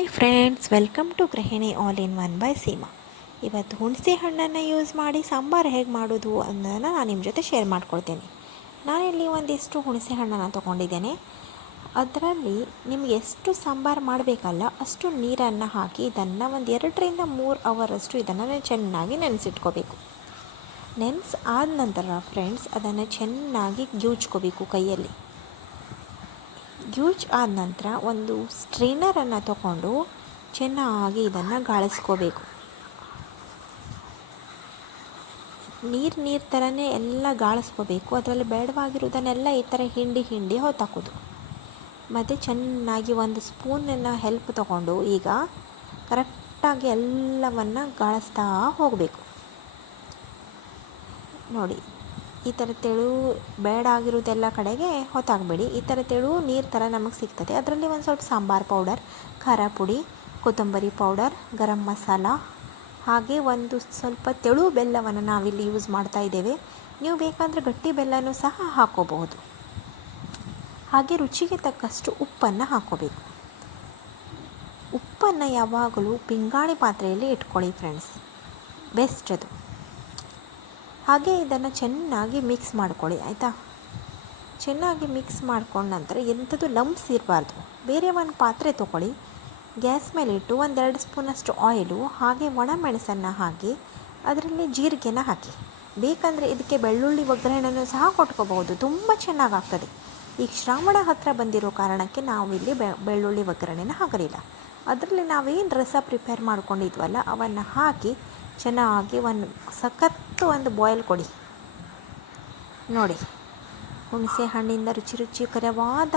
Hi friends welcome to ಗೃಹಿಣಿ all in one by Seema ಇವತ್ತು ಹುಣಸೆ ಹಣ್ಣನ್ನು ಯೂಸ್ ಮಾಡಿ ಸಾಂಬಾರು ಹೇಗೆ ಮಾಡೋದು ಅನ್ನೋದನ್ನು ನಾನು ನಿಮ್ಮ ಜೊತೆ ಶೇರ್ ಮಾಡ್ಕೊಳ್ತೇನೆ. ನಾನಿಲ್ಲಿ ಒಂದಿಷ್ಟು ಹುಣಸೆ ಹಣ್ಣನ್ನು ತೊಗೊಂಡಿದ್ದೇನೆ. ಅದರಲ್ಲಿ ನಿಮಗೆ ಎಷ್ಟು ಸಾಂಬಾರು ಮಾಡಬೇಕಲ್ಲ ಅಷ್ಟು ನೀರನ್ನು ಹಾಕಿ ಇದನ್ನು ಒಂದು ಎರಡರಿಂದ ಮೂರು ಅವರಷ್ಟು ಇದನ್ನು ಚೆನ್ನಾಗಿ ನೆನೆಸಿಟ್ಕೋಬೇಕು. ನೆನೆಸಿ ಆದ ನಂತರ ಫ್ರೆಂಡ್ಸ್ ಅದನ್ನು ಚೆನ್ನಾಗಿ ಗ್ಯೂಚ್ಕೋಬೇಕು ಕೈಯಲ್ಲಿ. ಗ್ಯೂಚ್ ಆದ ನಂತರ ಒಂದು ಸ್ಟ್ರೈನರನ್ನು ತಗೊಂಡು ಚೆನ್ನಾಗಿ ಇದನ್ನು ಗಾಳಿಸ್ಕೋಬೇಕು. ನೀರು ನೀರು ಥರನೇ ಎಲ್ಲ ಗಾಳಿಸ್ಕೋಬೇಕು. ಅದರಲ್ಲಿ ಬೇಡವಾಗಿರೋದನ್ನೆಲ್ಲ ಈ ಥರ ಹಿಂಡಿ ಹಿಂಡಿ ಹೊತ್ತಾಕೋದು. ಮತ್ತು ಚೆನ್ನಾಗಿ ಒಂದು ಸ್ಪೂನನ್ನು ಹೆಲ್ಪ್ ತಗೊಂಡು ಈಗ ಕರೆಕ್ಟಾಗಿ ಎಲ್ಲವನ್ನು ಗಾಳಿಸ್ತಾ ಹೋಗಬೇಕು. ನೋಡಿ ಈ ಥರ ತೆಳು ಬೇಡ ಆಗಿರೋದೆಲ್ಲ ಕಡೆಗೆ ಹೊತ್ತಾಗಬೇಡಿ. ಈ ಥರ ತೆಳು ನೀರು ಥರ ನಮಗೆ ಸಿಗ್ತದೆ. ಅದರಲ್ಲಿ ಒಂದು ಸ್ವಲ್ಪ ಸಾಂಬಾರು ಪೌಡರ್, ಖಾರ ಪುಡಿ, ಕೊತ್ತಂಬರಿ ಪೌಡರ್, ಗರಂ ಮಸಾಲ, ಹಾಗೆ ಒಂದು ಸ್ವಲ್ಪ ತೆಳು ಬೆಲ್ಲವನ್ನು ನಾವಿಲ್ಲಿ ಯೂಸ್ ಮಾಡ್ತಾ ಇದ್ದೇವೆ. ನೀವು ಬೇಕಾದರೆ ಗಟ್ಟಿ ಬೆಲ್ಲನೂ ಸಹ ಹಾಕೋಬಹುದು. ಹಾಗೆ ರುಚಿಗೆ ತಕ್ಕಷ್ಟು ಉಪ್ಪನ್ನು ಹಾಕೋಬೇಕು. ಉಪ್ಪನ್ನು ಯಾವಾಗಲೂ ಪಿಂಗಾಣಿ ಪಾತ್ರೆಯಲ್ಲಿ ಇಟ್ಕೊಳ್ಳಿ ಫ್ರೆಂಡ್ಸ್ ಬೆಸ್ಟ್ ಅದು. ಹಾಗೆ ಇದನ್ನು ಚೆನ್ನಾಗಿ ಮಿಕ್ಸ್ ಮಾಡ್ಕೊಳ್ಳಿ, ಆಯಿತಾ? ಚೆನ್ನಾಗಿ ಮಿಕ್ಸ್ ಮಾಡ್ಕೊಂಡ ನಂತರ ಎಂಥದ್ದು ಲಂಪ್ಸ್ ಇರಬಾರ್ದು. ಬೇರೆ ಒಂದು ಪಾತ್ರೆ ತೊಗೊಳ್ಳಿ. ಗ್ಯಾಸ್ ಮೇಲೆ ಇಟ್ಟು ಒಂದೆರಡು ಸ್ಪೂನಷ್ಟು ಆಯಿಲು ಹಾಗೆ ಒಣ ಮೆಣಸನ್ನು ಹಾಕಿ, ಅದರಲ್ಲಿ ಜೀರಿಗೆನ ಹಾಕಿ. ಬೇಕಂದರೆ ಇದಕ್ಕೆ ಬೆಳ್ಳುಳ್ಳಿ, ಒಗ್ಗರಣೆನೂ ಸಹ ಕೊಟ್ಕೋಬಹುದು. ತುಂಬ ಚೆನ್ನಾಗಾಗ್ತದೆ. ಈ ಶ್ರಾವಣ ಹತ್ತಿರ ಬಂದಿರೋ ಕಾರಣಕ್ಕೆ ನಾವು ಇಲ್ಲಿ ಬೆಳ್ಳುಳ್ಳಿ, ಒಗ್ಗರಣೆನ ಹಾಕಲಿಲ್ಲ. ಅದರಲ್ಲಿ ನಾವೇನು ರಸ ಪ್ರಿಪೇರ್ ಮಾಡ್ಕೊಂಡಿದ್ವಲ್ಲ, ಅವನ್ನು ಹಾಕಿ ಚೆನ್ನಾಗಿ ಒಂದು ಸಖತ್ತು ಒಂದು ಬಾಯ್ಲ್ ಕೊಡಿ. ನೋಡಿ, ಹುಣಸೆ ಹಣ್ಣಿಂದ ರುಚಿ ರುಚಿಕರವಾದ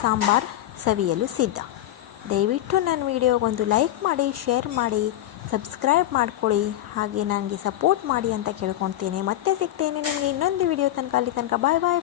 ಸಾಂಬಾರು ಸವಿಯಲು ಸಿದ್ಧ. ದಯವಿಟ್ಟು ನನ್ನ ವಿಡಿಯೋಗೊಂದು ಲೈಕ್ ಮಾಡಿ ಶೇರ್ ಮಾಡಿ ಸಬ್ಸ್ಕ್ರೈಬ್ ಮಾಡ್ಕೊಳ್ಳಿ. ಹಾಗೆ ನನಗೆ ಸಪೋರ್ಟ್ ಮಾಡಿ ಅಂತ ಕೇಳ್ಕೊಳ್ತೇನೆ. ಮತ್ತೆ ಸಿಗ್ತೇನೆ ನಿಮಗೆ ಇನ್ನೊಂದು ವಿಡಿಯೋ ತನಕ. ಅಲ್ಲಿ ತನಕ ಬಾಯ್ ಬಾಯ್